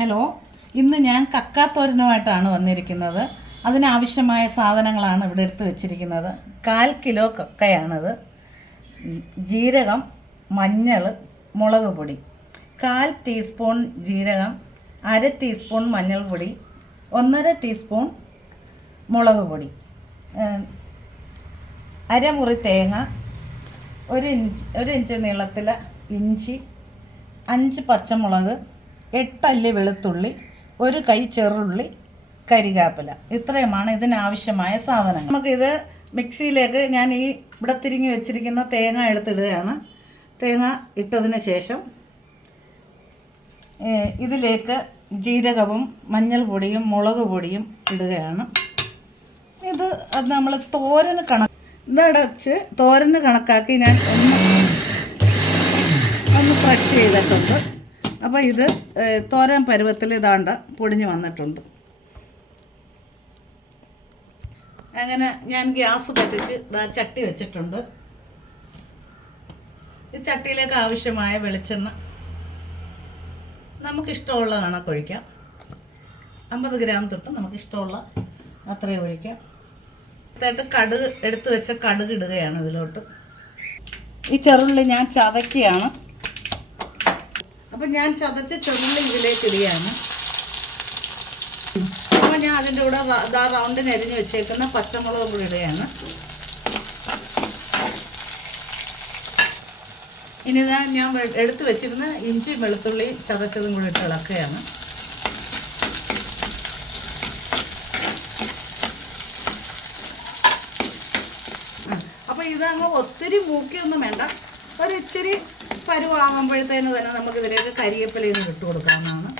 Hello ഇന്ന് ഞാൻ കക്കാത്തോരനുമായിട്ടാണ് വന്നിരിക്കുന്നത്. അതിനാവശ്യമായ സാധനങ്ങളാണ് ഇവിടെ എടുത്ത് വെച്ചിരിക്കുന്നത്. കാൽ കിലോ കക്കയാണിത്. ജീരകം മഞ്ഞൾ മുളക് പൊടി. കാൽ ടീസ്പൂൺ ജീരകം അര ടീസ്പൂൺ മഞ്ഞൾ പൊടി ഒന്നര ടീസ്പൂൺ മുളക് പൊടി. അരമുറി തേങ്ങ ഒരു ഇഞ്ച് ഒരു ഇഞ്ച് നീളത്തിൽ ഇഞ്ചി അഞ്ച് പച്ചമുളക് എട്ടല്ലി വെളുത്തുള്ളി ഒരു കൈ ചെറുള്ളി കരികാപ്പില. ഇത്രയുമാണ് ഇതിനാവശ്യമായ സാധനങ്ങൾ. നമുക്കിത് മിക്സിയിലേക്ക് ഞാൻ ഈ ഇവിടെ തിരിഞ്ഞു വെച്ചിരിക്കുന്ന തേങ്ങ എടുത്തിടുകയാണ്. തേങ്ങ ഇട്ടതിന് ശേഷം ഇതിലേക്ക് ജീരകവും മഞ്ഞൾപ്പൊടിയും മുളക് പൊടിയും ഇടുകയാണ്. ഇത് അത് നമ്മൾ തോരന് കണക്ക് ഇതടച്ച് തോരന് കണക്കാക്കി ഞാൻ ഒന്ന് ഒന്ന് ക്രഷ് ചെയ്തിട്ടുണ്ട്. അപ്പോൾ ഇത് തോരൻ പരുവത്തിൽ ഇതാണ്ട് പൊടിഞ്ഞ് വന്നിട്ടുണ്ട്. അങ്ങനെ ഞാൻ ഗ്യാസ് പറ്റിച്ച് ഇതാ ചട്ടി വെച്ചിട്ടുണ്ട്. ഈ ചട്ടിയിലേക്ക് ആവശ്യമായ വെളിച്ചെണ്ണ നമുക്കിഷ്ടമുള്ള കണക്ക് ഒഴിക്കാം അമ്പത് ഗ്രാം തൊട്ട് നമുക്കിഷ്ടമുള്ള അത്രയും ഒഴിക്കാം. എന്നിട്ട് കടുക് എടുത്തു വെച്ച കടുക് ഇടുകയാണ് ഇതിലോട്ട്. ഈ ചെറുള്ളി ഞാൻ ചതക്കുകയാണ് അപ്പം ഞാൻ ചതച്ച ചെറുള്ളി ഇതിലേക്ക് ഇടുകയാണ്. അപ്പോൾ ഞാൻ അതിന്റെ കൂടെ ഇതാ റൗണ്ടിന് അരിഞ്ഞ് വെച്ചേക്കുന്ന പച്ചമുളകും കൂടി ഇടുകയാണ്. ഇനി ഇതാ ഞാൻ എടുത്തു വെച്ചിരുന്ന ഇഞ്ചി വെളുത്തുള്ളി ചതച്ചതും കൂടി ഇട്ട് ഇളക്കുകയാണ്. അപ്പോൾ ഇതങ്ങ് ഒത്തിരി മൂക്കിയൊന്നും വേണ്ട. ഒരു ഇച്ചിരി പരുവാകുമ്പോഴത്തേന് തന്നെ നമുക്ക് ഇതിലേക്ക് കരിയേപ്പിലയിൽ ഇട്ട് കൊടുക്കാവുന്നതാണ്.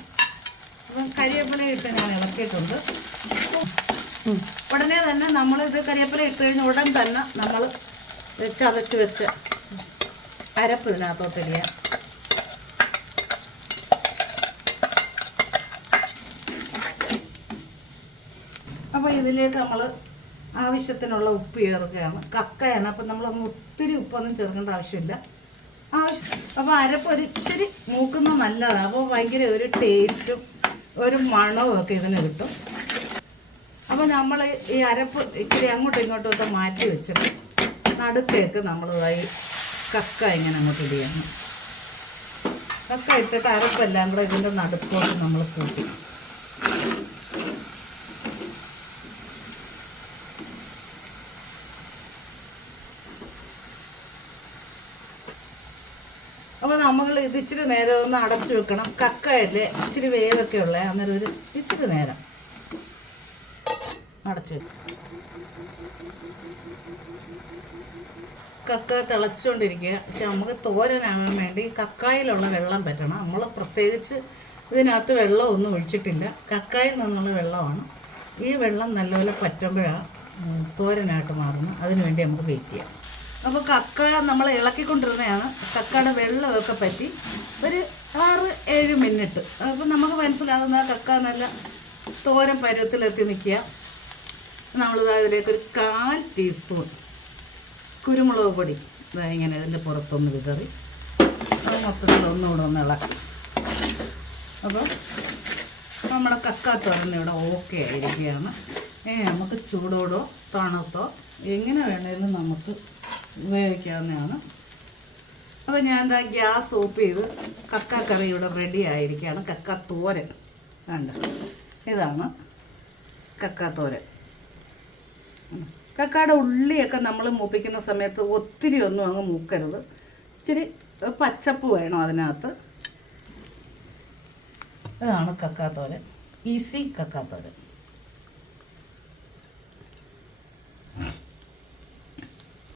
അപ്പം കരിവേപ്പില ഇട്ട് ഞാൻ ഇളക്കിയിട്ടുണ്ട്. ഉടനെ തന്നെ നമ്മൾ ഇത് കരിവേപ്പില ഇട്ട് കഴിഞ്ഞ ഉടൻ തന്നെ നമ്മൾ ചതച്ച് വെച്ച് അരപ്പ് ഇതിനകത്തോട്ട് ഇടുക. അപ്പോൾ ഇതിലേക്ക് നമ്മൾ ആവശ്യത്തിനുള്ള ഉപ്പ് ചേർക്കുകയാണ്. കക്കയാണ്. അപ്പം നമ്മളൊന്നും ഒത്തിരി ഉപ്പൊന്നും ചേർക്കേണ്ട ആവശ്യമില്ല. ആവശ്യം അപ്പോൾ അരപ്പ് ഒരു ഇച്ചിരി മൂക്കുന്ന നല്ലതാണ് അപ്പോൾ ഭയങ്കര ഒരു ടേസ്റ്റും ഒരു മണവും ഒക്കെ ഇതിന് കിട്ടും. അപ്പോൾ നമ്മൾ ഈ അരപ്പ് ഇച്ചിരി അങ്ങോട്ടും ഇങ്ങോട്ടും ഒക്കെ മാറ്റി വെച്ചിട്ട് നടുത്തേക്ക് നമ്മൾ ഈ കക്ക ഇങ്ങനെ അങ്ങോട്ട് ഇടിയാണ് കക്ക ഇട്ടിട്ട് അരപ്പെല്ലാം കൂടെ ഇതിന്റെ നടുപ്പോട്ട് നമ്മൾ കൂട്ടി. അപ്പോൾ നമ്മൾ ഇത് ഇച്ചിരി നേരം ഒന്ന് അടച്ചു വെക്കണം. കക്കയല്ലേ ഇച്ചിരി വേവൊക്കെ ഉള്ളത് അന്നേരം ഒരു ഇച്ചിരി നേരം അടച്ചു വെക്കും കക്ക തിളച്ചുകൊണ്ടിരിക്കുക. പക്ഷെ നമുക്ക് തോരനാകാൻ വേണ്ടി കക്കായിലുള്ള വെള്ളം പറ്റണം. നമ്മൾ പ്രത്യേകിച്ച് ഇതിനകത്ത് വെള്ളം ഒന്നും ഒഴിച്ചിട്ടില്ല. കക്കായിൽ നിന്നുള്ള വെള്ളമാണ്. ഈ വെള്ളം നല്ലപോലെ പറ്റുമ്പോഴാണ് തോരനായിട്ട് മാറുന്നത്. അതിനുവേണ്ടി നമുക്ക് വെയിറ്റ് ചെയ്യാം. അപ്പോൾ കക്ക നമ്മൾ ഇളക്കിക്കൊണ്ടിരുന്നതാണ്. കക്കയുടെ വെള്ളമൊക്കെ പറ്റി ഒരു ആറ് ഏഴ് മിനിറ്റ്. അപ്പോൾ നമുക്ക് മനസ്സിലാകുന്ന കക്ക നല്ല തോരൻ പരുവത്തിലെത്തി നിൽക്കുക. നമ്മളിത് അതിലേക്ക് ഒരു കാൽ ടീസ്പൂൺ കുരുമുളക് പൊടി. ഇങ്ങനെ ഇതിന്റെ പുറത്തൊന്ന് വിതറി. അത് മൊത്തത്തിൽ ഒന്നുകൂടെ ഒന്ന് ഇളക്കാം അപ്പോൾ നമ്മുടെ കക്ക തുറന്ന് ഇവിടെ ഓക്കെ ആയിരിക്കുകയാണ്. ഏ നമുക്ക് ചൂടോടോ തണുത്തോ എങ്ങനെ വേണേലും നമുക്ക് ഉപയോഗിക്കാവുന്നതാണ്. അപ്പോൾ ഞാൻ എന്താ ഗ്യാസ് ഓഫ് ചെയ്ത് കക്ക കറി ഇവിടെ റെഡി ആയിരിക്കുകയാണ്. കക്ക തോരൻ. കണ്ട. ഇതാണ് കക്കാത്തോരൻ കക്കയുടെ ഉള്ളിയൊക്കെ നമ്മൾ മൂപ്പിക്കുന്ന സമയത്ത് ഒത്തിരി ഒന്നും അങ്ങ് മൂക്കരുത്. ഇച്ചിരി പച്ചപ്പ് വേണം അതിനകത്ത്. ഇതാണ് കക്കാത്തോരൻ ഈസി കക്കാത്തോരൻ